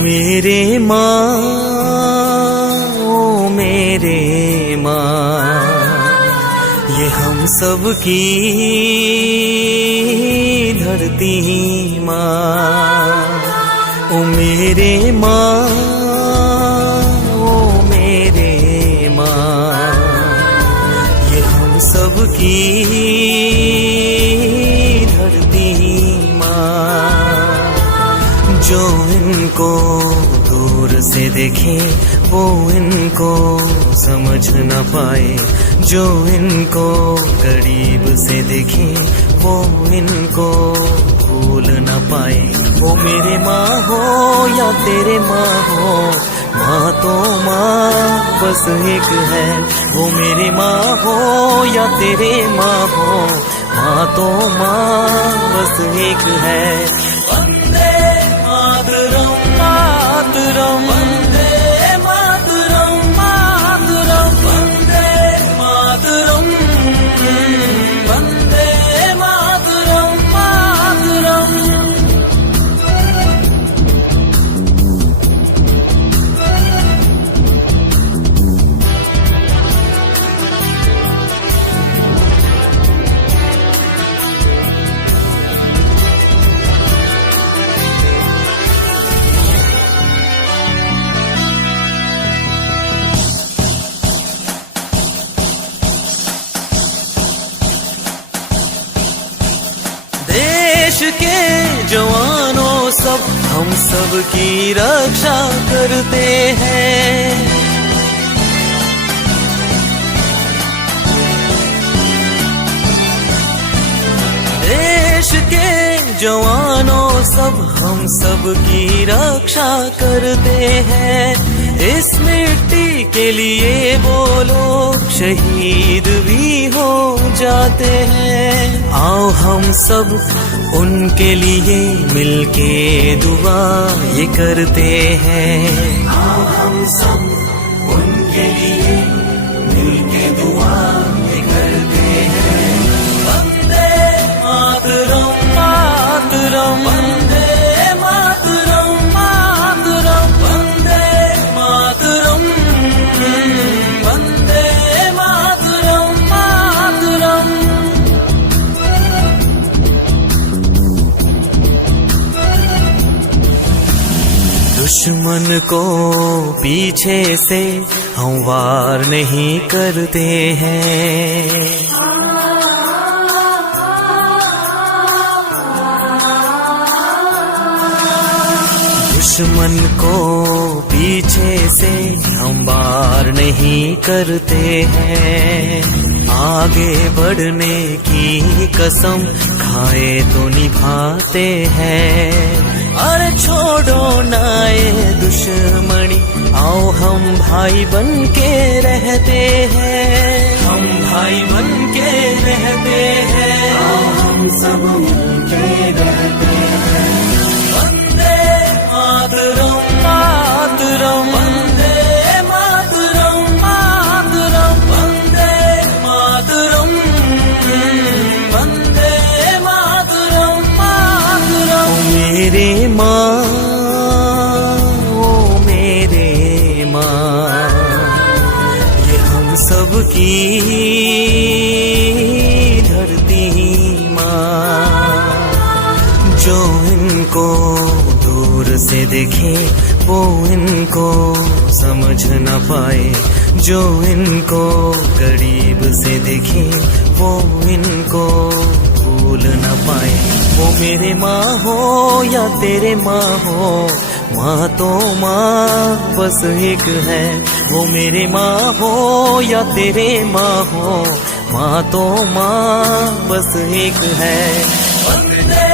मेरे माँ, ओ मेरे माँ, ये हम सब की धरती माँ। ओ मेरे माँ, ओ मेरे माँ, ये हम सब की धरती माँ। जो इनको दूर से देखे वो इनको समझ न पाए, जो इनको करीब से देखे वो इनको भूल न पाए। वो मेरे माँ हो या तेरे माँ हो, माँ तो माँ बस एक है। वो मेरे माँ हो या तेरे माँ हो, माँ तो माँ बस एक है। वंदे मातरम मातरम, वंदे मातरम मातरम, वंदे मातरम, वंदे मातरम मातरम। देश के जवानों सब हम सब की रक्षा करते हैं। देश के जवानों सब हम सब की रक्षा करते हैं। इस मिट्टी के लिए वो लोग शहीद भी हो जाते हैं। आओ हम सब उनके लिए मिलके दुआ ये करते हैं। आओ हम सब उनके लिए मिलके दुआ ये करते हैं। वंदे मातरम मातरम, वंदे मातरम मातरम, वंदे मातरम, वंदे मातरम मातरम। दुश्मन को पीछे से हम वार नहीं करते हैं। दुश्मन को पीछे से हम वार नहीं करते हैं। आगे बढ़ने की कसम खाए तो निभाते हैं। अरे छोड़ो ना ये दुश्मनी, आओ हम भाई बन के रहते हैं। हम भाई बन के रहते हैं, आओ हम सब मिलके रहते हैं। वंदे मातरम मातरम, वंदे मातरम मातरम, वंदे मातरम, वंदे मातरम मातरम। ओ मेरे माँ, ओ मेरे माँ, ये हम सब की धरती माँ। जो इनको दूर से देखे वो इनको समझ न पाए, जो इनको करीब से देखे वो इनको भूल न पाए। वो मेरे माँ हो या तेरे माँ हो, माँ तो माँ बस एक है। वो मेरे माँ हो या तेरे माँ हो, माँ तो माँ बस एक है। वंदे